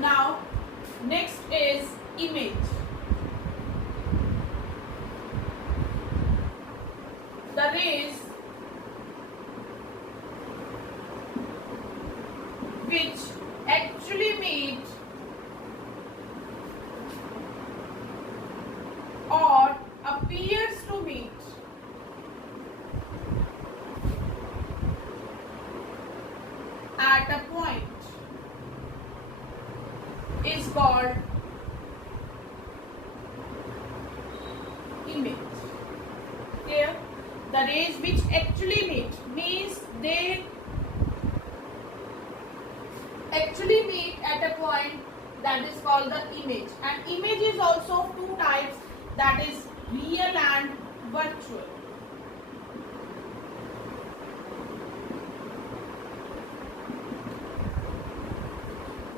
Now next is image. The rays which actually meet or appears to meet at a point is called image. Here, the rays which actually meet means they actually meet at a point, that is called the image. And image is also of two types, that is real and virtual.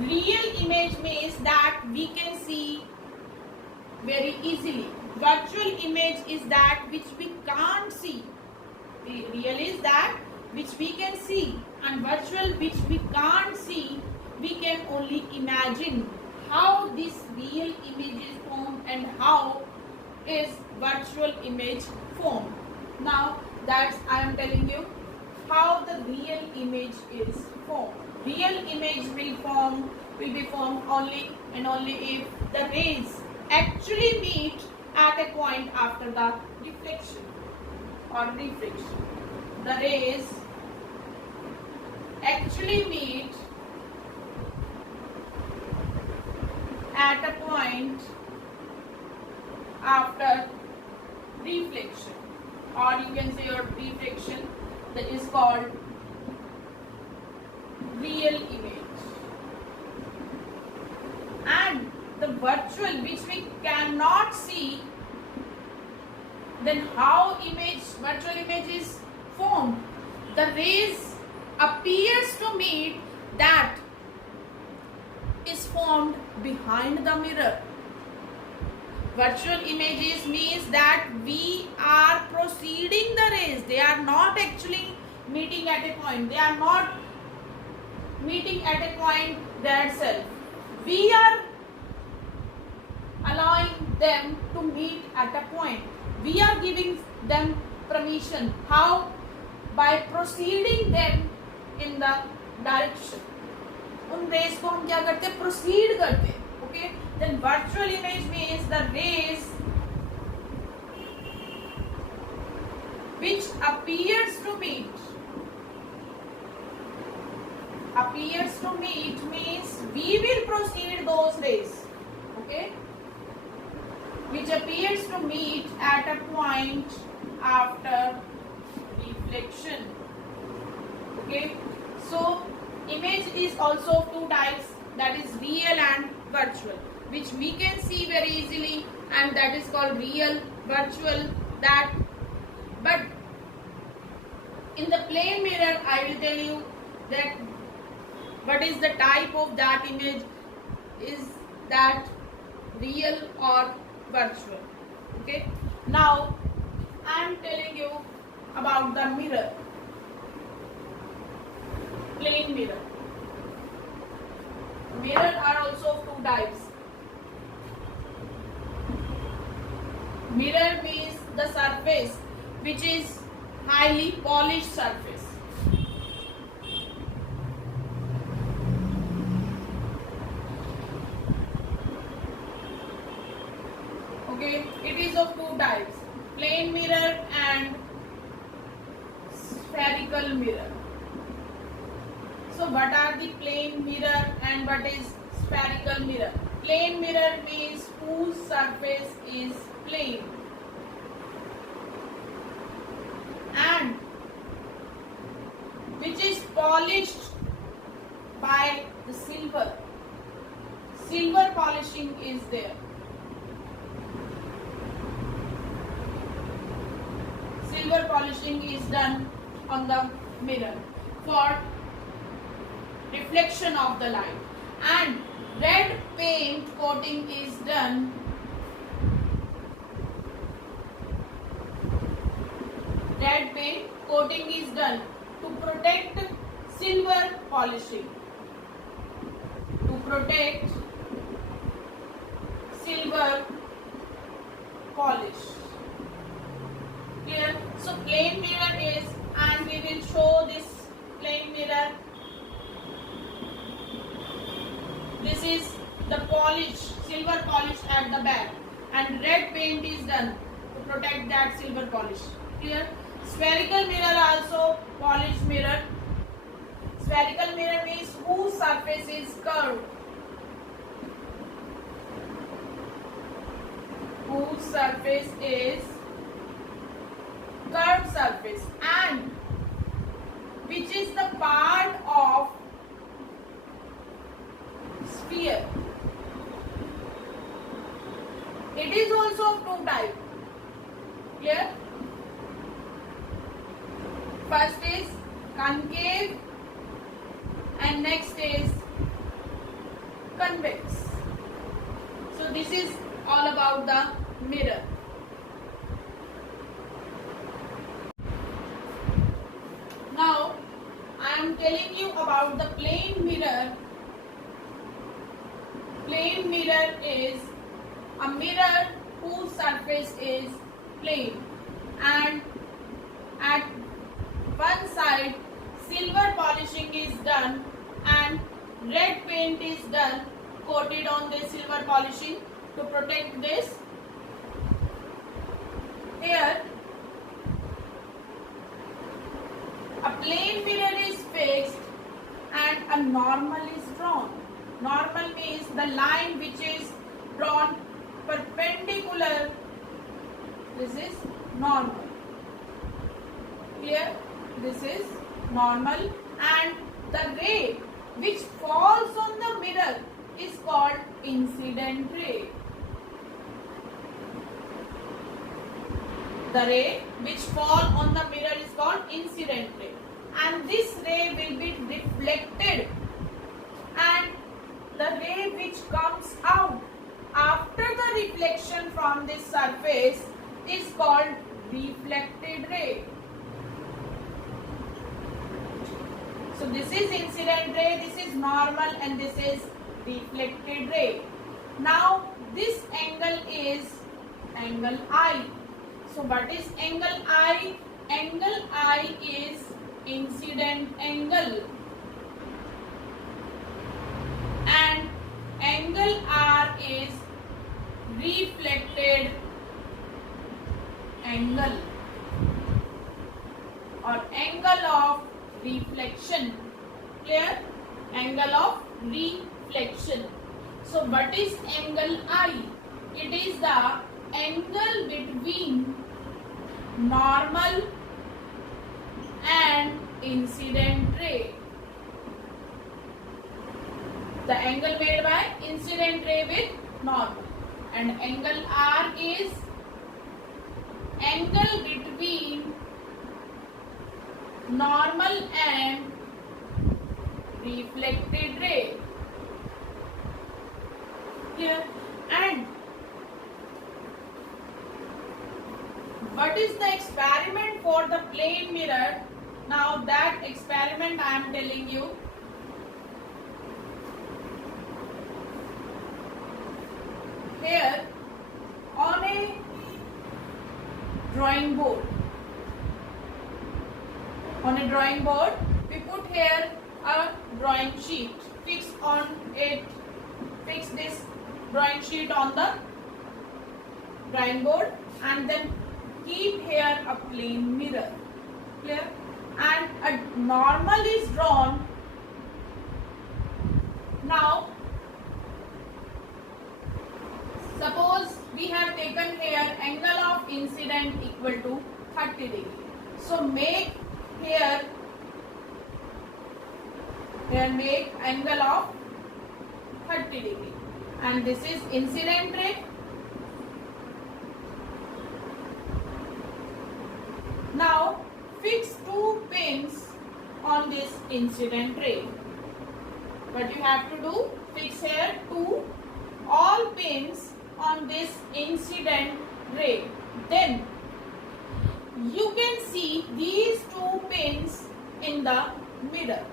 Real image means that we can see very easily. Virtual image is that which we can't see. Real is that which we can see, and virtual which we can't see. We can only imagine how this real image is formed and how is virtual image formed. Now that's I am telling you how the real image is formed. Real image will be formed only and only if the rays actually meet at a point after the reflection or refraction. The rays actually meet at a point after reflection, or you can say your refraction, that is called real image. And the virtual which we cannot see, then how virtual image is formed? The rays appears to meet, that is formed behind the mirror. Virtual images means that we are proceeding the rays. They are not actually meeting at a point. They are not meeting at a point themselves. We are allowing them to meet at a point. We are giving them permission. How? By proceeding them in the direction. उन race को हम क्या करते हैं? Proceed करते हैं. Okay? Then virtual image means the rays which appears to meet. Appears to meet means we will proceed those rays. Okay? Which appears to meet at a point after reflection. Okay? So image is also two types, that is real and virtual, which we can see very easily, and that is called real. Virtual, that, but in the plane mirror I will tell you that what is the type of that image, is that real or virtual. Okay, now I am telling you about the mirror. Plane mirror. Mirror are also of two types. Mirror means the surface which is highly polished surface. Okay, it is of two types, plane mirror and spherical mirror. So what are the plane mirror and what is spherical mirror? Plane mirror means whose surface is plane, and which is polished by the silver. Silver polishing is there. Silver polishing is done on the mirror for reflection of the light, and red paint coating is done to protect silver polishing, to protect silver polish. Clear? So plane mirror is, and we will show this plane mirror. This is the polish, silver polish at the back, and red paint is done to protect that silver polish. Clear? Spherical mirror also polished mirror. Spherical mirror means whose surface is curved. Whose surface is curved surface, and which is the part of sphere. It is also of two types. Clear? First is concave and next is convex. So this is all about the mirror. Now I am telling you about the plane mirror. Plane mirror is a mirror whose surface is plane, and at one side silver polishing is done and red paint is done, coated on the silver polishing to protect this. Here a plane mirror is fixed and a normal is drawn. Normal means the line which is drawn perpendicular. This is normal. Here this is normal, and the ray which falls on the mirror is called incident ray. The ray which fall on the mirror is called incident ray, and this ray will be reflected, and the ray which comes out after the reflection from this surface is called reflected ray. So this is incident ray, this is normal, and this is reflected ray. Now this angle is angle I. So what is angle I? Angle I is incident angle, and angle R is reflected angle or angle of reflection. Clear? Angle of reflection. So what is angle I? It is the angle between normal and incident ray. The angle made by incident ray with normal, and angle R is angle between normal and reflected ray. Here, and what is the experiment for the plane mirror? Now that experiment I am telling you. Here on a drawing board, we put here a drawing sheet. Fix this drawing sheet on the drawing board, and then keep here a plane mirror. Clear? And a normal is drawn. Now suppose we have taken here angle of incident equal to 30 degree. So make here make angle of 30 degree, and this is incident ray. Now fix two pins on this incident ray. What you have to do? Fix here all pins on this incident ray. Then you can see these two pins in the mirror.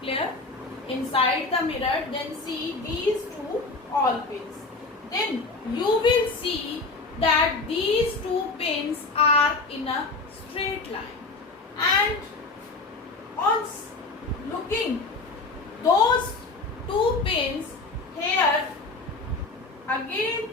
Clear? inside the mirror, then see these two all pins. Then you will see that these two pins are in a straight line, and on looking those two pins here, again